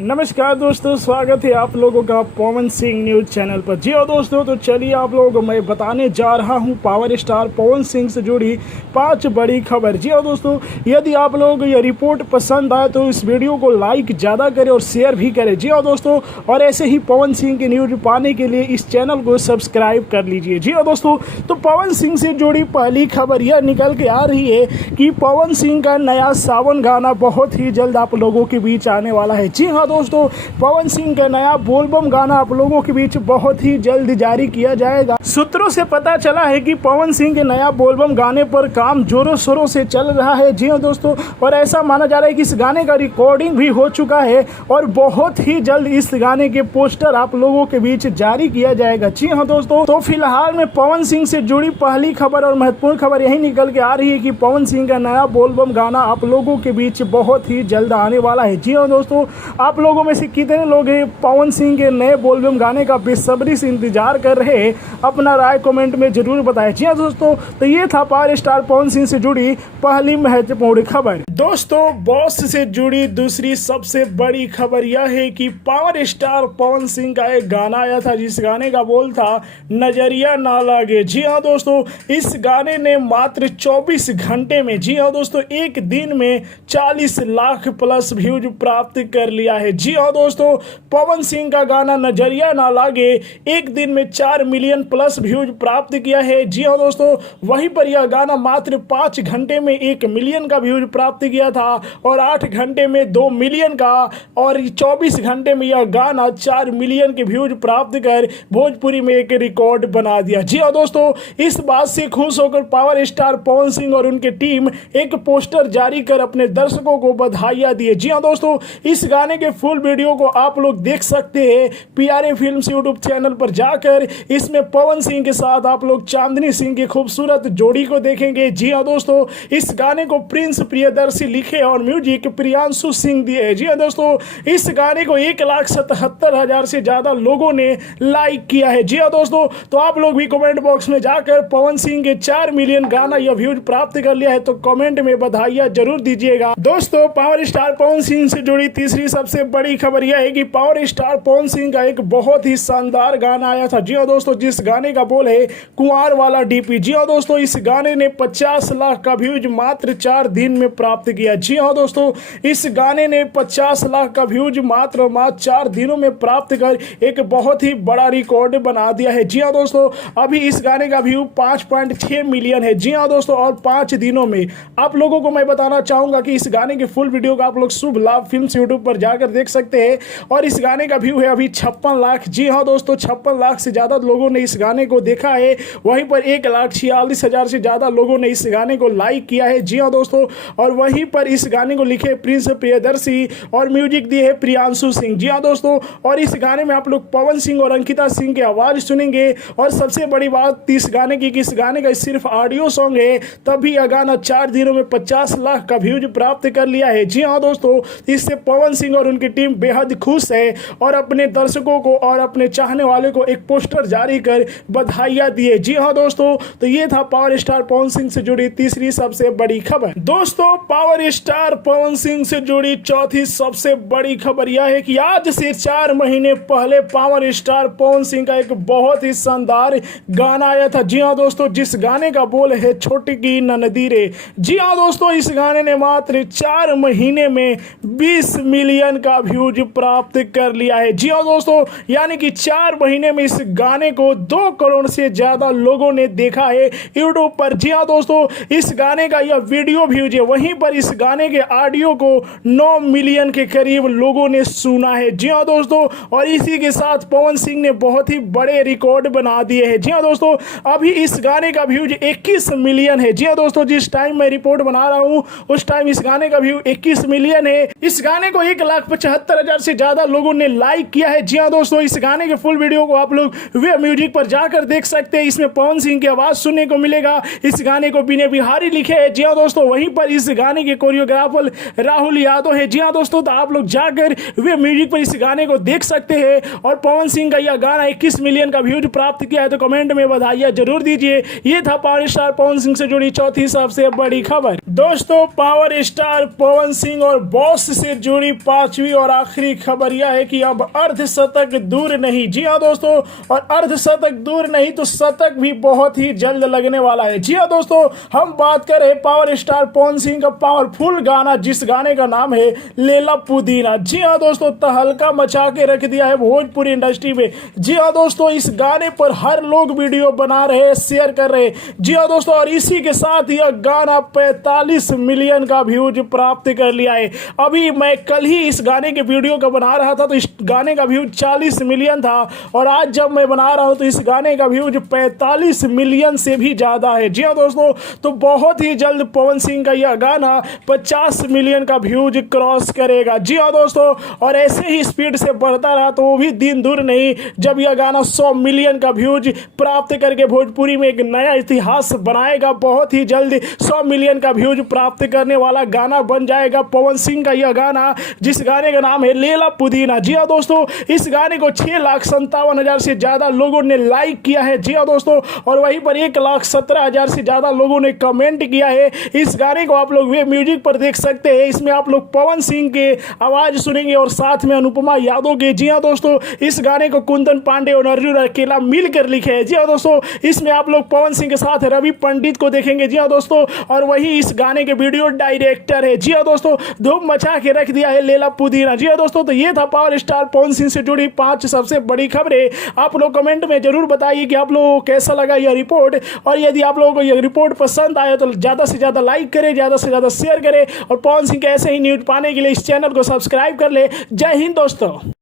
नमस्कार दोस्तों, स्वागत है आप लोगों का पवन सिंह न्यूज़ चैनल पर। जी और दोस्तों, तो चलिए आप लोगों को मैं बताने जा रहा हूं पावर स्टार पवन सिंह से जुड़ी 5 बड़ी खबर। जी और दोस्तों, यदि आप लोगों को यह रिपोर्ट पसंद आए तो इस वीडियो को लाइक ज़्यादा करें और शेयर भी करें। जी और दोस्तों, और ऐसे ही पवन सिंह की न्यूज़ पाने के लिए इस चैनल को सब्सक्राइब कर लीजिए। जी और दोस्तों, तो पवन सिंह से जुड़ी पहली खबर यह निकल के आ रही है कि पवन सिंह का नया सावन गाना बहुत ही जल्द आप लोगों के बीच आने वाला है। जी हाँ दोस्तों, पवन सिंह का नया बोलबम गाना आप लोगों के बीच बहुत ही जल्द जारी किया जाएगा। सूत्रों से पता चला है कि पवन सिंह के नया बोलबम गाने पर काम जोरों शोरों से चल रहा है। जी हाँ दोस्तों, और ऐसा माना जा रहा है कि इस गाने का रिकॉर्डिंग भी हो चुका है और बहुत ही जल्द इस गाने के पोस्टर आप लोगों के बीच जारी किया जाएगा। जी हाँ दोस्तों, तो फिलहाल में पवन सिंह से जुड़ी पहली खबर और महत्वपूर्ण खबर यही निकल के आ रही है कि पवन सिंह का नया बोलबम गाना आप लोगों के बीच बहुत ही जल्द आने वाला है। जी हाँ दोस्तों, आप लोगों में से कितने लोग हैं पवन सिंह के नए बोलबम गाने का बेसब्री से इंतजार कर रहे हैं? अपना राय कमेंट में जरूर बताएं। जी हाँ दोस्तों, तो ये था पावर स्टार पवन सिंह से जुड़ी पहली महत्वपूर्ण खबर। दोस्तों, बॉस से जुड़ी दूसरी सबसे बड़ी खबर यह है कि पावर स्टार पवन सिंह का एक गाना आया था जिस गाने का बोल था नजरिया ना लागे। जी हाँ दोस्तों, इस गाने ने मात्र 24 घंटे में, जी हाँ दोस्तों, एक दिन में 40 लाख प्लस व्यूज प्राप्त कर लिया है। जी हाँ दोस्तों, पवन सिंह का गाना नजरिया ना लागे एक दिन में 4 मिलियन प्लस व्यूज प्राप्त किया है। जी हाँ दोस्तों, वहीं पर यह गाना मात्र 5 घंटे में 1 मिलियन का व्यूज प्राप्त किया था और 8 घंटे में 2 मिलियन का और 24 घंटे में यह गाना 4 मिलियन के व्यूज प्राप्त कर भोजपुरी में एक रिकॉर्ड बना दिया। जी हाँ दोस्तों, इस बात से खुश होकर पावर स्टार पवन सिंह और उनके टीम एक पोस्टर जारी कर अपने दर्शकों को बधाइयां दिए। जी हाँ दोस्तों, इस गाने के फुल वीडियो को आप लोग देख सकते हैं PRA फिल्म्स यूट्यूब चैनल पर जाकर। इसमें पवन सिंह के साथ आप लोग चांदनी सिंह की खूबसूरत जोड़ी को देखेंगे। जी हाँ दोस्तों, इस गाने को प्रिंस प्रियदर्शी लिखे और म्यूजिक प्रियांशु सिंह दिए। जी हाँ दोस्तों, इस गाने को 1,77,000 से ज्यादा लोगों ने लाइक किया है। जी हाँ दोस्तों, तो आप लोग भी कमेंट बॉक्स में जाकर पवन सिंह के 4 मिलियन गाना या व्यूज प्राप्त कर लिया है तो कमेंट में बधाइयां जरूर दीजिएगा। दोस्तों, पावर स्टार पवन सिंह से जुड़ी तीसरी सबसे बड़ी खबर यह है कि पावर स्टार पवन सिंह का एक बहुत ही शानदार गाना आया था। जी हाँ दोस्तों, जिस गाने का बोल है कुंवार वाला डीपी। जी हाँ दोस्तों, इस गाने ने 50 लाख का व्यूज मात्र 4 दिन में प्राप्त किया। जी हाँ दोस्तों, इस गाने ने 50 लाख का व्यूज मात्र 4 दिनों में प्राप्त कर एक बहुत ही बड़ा रिकॉर्ड बना दिया है। जी हाँ दोस्तों, अभी इस गाने का व्यू 5.6 मिलियन है। जी हाँ दोस्तों, और 5 दिनों में आप लोगों को मैं बताना चाहूंगा कि इस गाने के फुल वीडियो को आप लोग शुभ लाभ फिल्म्स यूट्यूब पर जाकर देख सकते हैं और इस गाने का व्यू है अभी 56 लाख। जी हाँ दोस्तों, 56 लाख से ज्यादा लोगों ने इस गाने को देखा है। वहीं पर 1,46,000 से ज्यादा लोगों ने इस गाने को लाइक किया है। जी हाँ दोस्तों, और वहीं पर इस गाने को लिखे प्रिंस प्रियदर्शी और म्यूजिक दिए है प्रियांशु सिंह। जी हाँ दोस्तों, और इस गाने में आप लोग पवन सिंह और अंकिता सिंह की आवाज सुनेंगे। और सबसे बड़ी बात इस गाने की कि इस गाने का सिर्फ ऑडियो सॉन्ग है, तभी यह गाना 4 दिनों में 50 लाख का व्यूज प्राप्त कर लिया है। जी हाँ दोस्तों, इससे पवन सिंह और उनकी टीम बेहद खुश है और अपने दर्शकों को और अपने चाहने वाले को एक पोस्टर जारी कर बधाइयां दिए। जी हाँ दोस्तों, तो ये था पावर स्टार पवन सिंह से जुड़ी तीसरी सबसे बड़ी खबर। दोस्तों, पावर स्टार पवन सिंह से जुड़ी चौथी सबसे बड़ी खबर यह है कि आज से 4 महीने पहले पावर स्टार पवन सिंह का एक बहुत ही शानदार गाना आया था। जी हाँ दोस्तों, जिस गाने का बोल है छोटी की ननदी रे। जी हाँ दोस्तों, इस गाने ने मात्र 4 महीने में 20 मिलियन का व्यूज प्राप्त कर लिया है। जी हाँ दोस्तों, यानी कि 4 महीने में इस गाने को 2 करोड़ से ज्यादा लोगों ने देखा है यूट्यूब पर। जी हाँ दोस्तों, इस गाने का यह वीडियो व्यूज है, वहीं पर इस गाने के ऑडियो को 9 मिलियन के करीब लोगों ने सुना है। जी हाँ दोस्तों, और इसी के साथ पवन सिंह ने बहुत ही बड़े रिकॉर्ड बना दिए हैं। जी हाँ दोस्तों, अभी इस गाने का व्यूज 21 मिलियन है। जी हाँ दोस्तों, जिस टाइम मैं रिपोर्ट बना रहा हूं उस टाइम इस गाने का व्यू 21 मिलियन है। इस गाने को 1,75,000 से ज्यादा लोगों ने लाइक किया है। जी हाँ दोस्तों, इस गाने के फुल वीडियो को आप लोग वे म्यूजिक पर जाकर देख सकते हैं। इसमें पवन सिंह की आवाज सुनने को मिलेगा। इस गाने को विनय बिहारी लिखे है। जी हाँ दोस्तों, वहीं पर इस गाने के कोरियोग्राफर राहुल यादव है। जी हाँ दोस्तों, तो आप लोग जाकर वे म्यूजिक पर इस गाने को देख सकते हैं। और पवन सिंह का यह गाना 21 मिलियन का व्यूज प्राप्त किया है तो कमेंट में बधाइयां जरूर दीजिए। ये था पावर स्टार पवन सिंह से जुड़ी चौथी सबसे बड़ी खबर। दोस्तों, पावर स्टार पवन सिंह और बॉस से जुड़ी 5वीं पांचवी और आखिरी खबर यह है कि अब अर्धशतक दूर नहीं। जी हाँ दोस्तों, और अर्धशतक दूर नहीं तो शतक भी बहुत ही जल्द लगने वाला है। जी हाँ दोस्तों, हम बात करें पावर स्टार पवन सिंह का पावरफुल गाना, जिस गाने का नाम है लेला पुदीना। जी हाँ दोस्तों, तहलका मचा के रख दिया है भोजपुरी इंडस्ट्री में। जी हाँ दोस्तों, इस गाने पर हर लोग वीडियो बना रहे हैं, शेयर कर रहे हैं। जी हाँ दोस्तों, और इसी के साथ यह गाना 45 मिलियन का व्यूज प्राप्त कर लिया है। अभी मैं कल ही इस गाने के वीडियो का बना रहा था तो इस गाने का व्यूज 40 मिलियन था, और आज जब मैं बना रहा हूं तो इस गाने का व्यूज 45 मिलियन से भी ज्यादा है। जी हाँ दोस्तों, तो बहुत ही जल्द पवन सिंह का यह गाना 50 मिलियन का व्यूज क्रॉस करेगा। जी हाँ दोस्तों, और ऐसे ही स्पीड से बढ़ता रहा तो वो भी दिन दूर नहीं जब यह गाना 100 मिलियन का व्यूज प्राप्त करके भोजपुरी में एक नया इतिहास बनाएगा। बहुत ही जल्द 100 मिलियन का व्यूज प्राप्त करने वाला गाना बन जाएगा पवन सिंह का यह गाना, जिस गाने का नाम है लेला पुदीना। जी हाँ दोस्तों, इस गाने को 6,57,000 से ज्यादा लोगों ने लाइक किया है। जी हाँ दोस्तों, और वहीं पर 1,17,000 से ज्यादा लोगों ने कमेंट किया है। इस गाने को आप लोग वे म्यूजिक पर देख सकते हैं। इसमें आप लोग पवन सिंह के आवाज सुनेंगे और साथ में अनुपमा यादव के। जी हाँ दोस्तों, इस गाने को कुंदन पांडे और अर्जुन अकेला मिलकर लिखे हैं। जी हाँ दोस्तों, इसमें आप लोग पवन सिंह के साथ रवि पंडित को देखेंगे। जी हाँ दोस्तों, और वही इस गाने के वीडियो डायरेक्टर है। जी हाँ दोस्तों, धूम मचा के रख दिया है लेला पुदीना। जी हाँ दोस्तों, तो ये था पावर स्टार पवन सिंह से जुड़ी 5 सबसे बड़ी खबरें। आप लोग कमेंट में जरूर बताइए कि आप लोगों को कैसा लगा यह रिपोर्ट, और यदि आप लोगों को यह रिपोर्ट पसंद आया तो ज़्यादा से ज़्यादा लाइक करें, ज़्यादा से ज़्यादा शेयर करें, और पवन सिंह के ऐसे ही न्यूज़ पाने के लिए इस चैनल को सब्सक्राइब कर ले। जय हिंद दोस्तों।